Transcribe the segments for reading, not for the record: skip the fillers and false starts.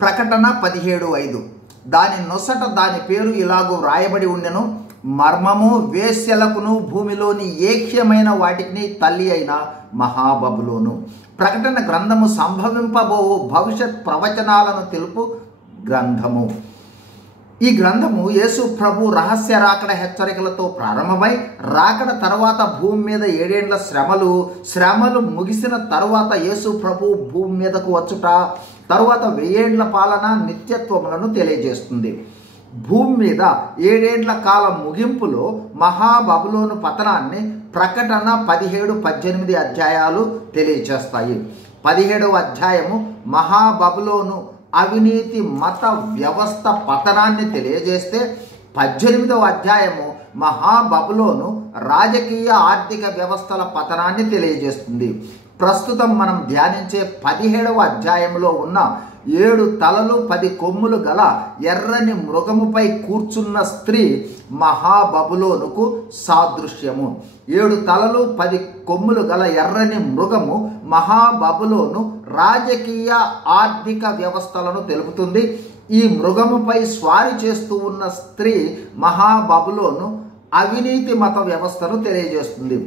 ప్రకటన 17:5 దాని నొసట దాని పేరు ఇలాగూ వ్రాయబడి ఉండెను, మర్మము వేశ్యలకును భూమిలోని ఏక్ష్యమైన వాటికి తల్లి అయిన మహాబబులోను. ప్రకటన గ్రంథము సంభవింపబో భవిష్యత్ ప్రవచనాలను తెలుపు గ్రంథము. ఈ గ్రంథము యేసు ప్రభు రహస్య రాకడ హెచ్చరికలతో ప్రారంభమై రాకడ తర్వాత భూమి మీద 7 ఏండ్ల శ్రమలు ముగిసిన తరువాత యేసు ప్రభు భూమి మీదకు వచ్చుట, తరువాత 1000 ఏండ్ల పాలన నిత్యత్వములను తెలియజేస్తుంది. భూమి మీద 7 ఏండ్ల కాలం ముగింపులో మహాబబులోను పతనాన్ని ప్రకటన 17-18 అధ్యాయాలు తెలియజేస్తాయి. 17వ అధ్యాయము మహాబబులోను అవినీతి మత వ్యవస్థ పతనాన్ని తెలియజేస్తే 18వ అధ్యాయము మహాబబులోను రాజకీయ ఆర్థిక వ్యవస్థల పతనాన్ని తెలియజేస్తుంది. ప్రస్తుతం మనం ధ్యానించే 17వ అధ్యాయంలో ఉన్న 7 తలలు 10 కొమ్ములు గల ఎర్రని మృగముపై కూర్చున్న స్త్రీ మహాబబులోనుకు సాదృశ్యము. 7 తలలు 10 కొమ్ములు గల ఎర్రని మృగము మహాబబులోను రాజకీయ ఆర్థిక వ్యవస్థలను తెలుపుతుంది. ఈ మృగముపై స్వారీ చేస్తూ ఉన్న స్త్రీ మహాబబులోను అవినీతి మత వ్యవస్థను తెలియజేస్తుంది.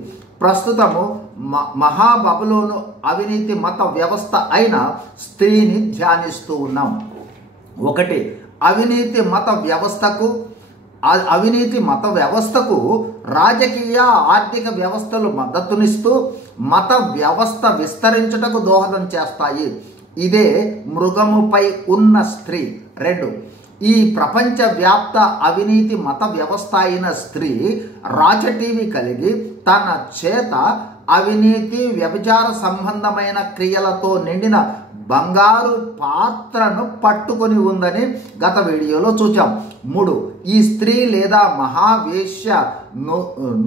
ప్రస్తుతము మహాబబులోను అవినీతి మత వ్యవస్థ అయిన స్త్రీని ధ్యానిస్తూ ఉన్నాం. ఒకటి, అవినీతి మత వ్యవస్థకు రాజకీయ ఆర్థిక వ్యవస్థలు మద్దతునిస్తూ మత వ్యవస్థ విస్తరించుటకు దోహదం చేస్తాయి. ఇదే మృగముపై ఉన్న స్త్రీ. 2, ఈ ప్రపంచవ్యాప్త అవినీతి మత వ్యవస్థ అయిన స్త్రీ రాచటీవి కలిగి తన చేత అవినీతి వ్యభిచార సంబంధమైన క్రియలతో నిండిన బంగారు పాత్రను పట్టుకొని ఉందని గత వీడియోలో చూచాం. 3, ఈ స్త్రీ లేదా మహావేశ్య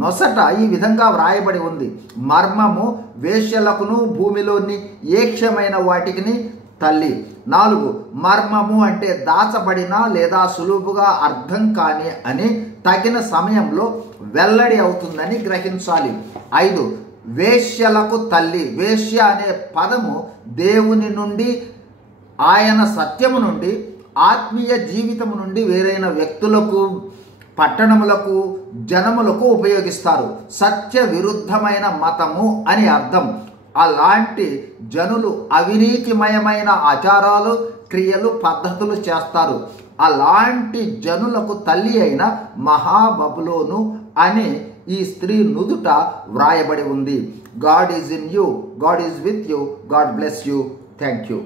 నొసట ఈ విధంగా వ్రాయబడి ఉంది, మర్మము వేశ్యలకును భూమిలోని ఏక్ష్యమైన వాటికి తల్లి. 4, మర్మము అంటే దాచబడిన లేదా సులువుగా అర్థం కాని అని తగిన సమయంలో వెల్లడి అవుతుందని గ్రహించాలి. 5, వేశ్యలకు తల్లి. వేశ్య అనే పదము దేవుని నుండి, ఆయన సత్యము నుండి, ఆత్మీయ జీవితము నుండి వేరైన వ్యక్తులకు, పట్టణములకు, జనములకు ఉపయోగిస్తారు. సత్య విరుద్ధమైన మతము అని అర్థం. అలాంటి జనులు అవినీతిమయమైన ఆచారాలు, క్రియలు, పద్ధతులు చేస్తారు. అలాంటి జనులకు తల్లి అయిన మహాబబులోను అని ఈ స్త్రీ నుదుట వ్రాయబడి ఉంది. God is in you, God is with you, God bless you. Thank you.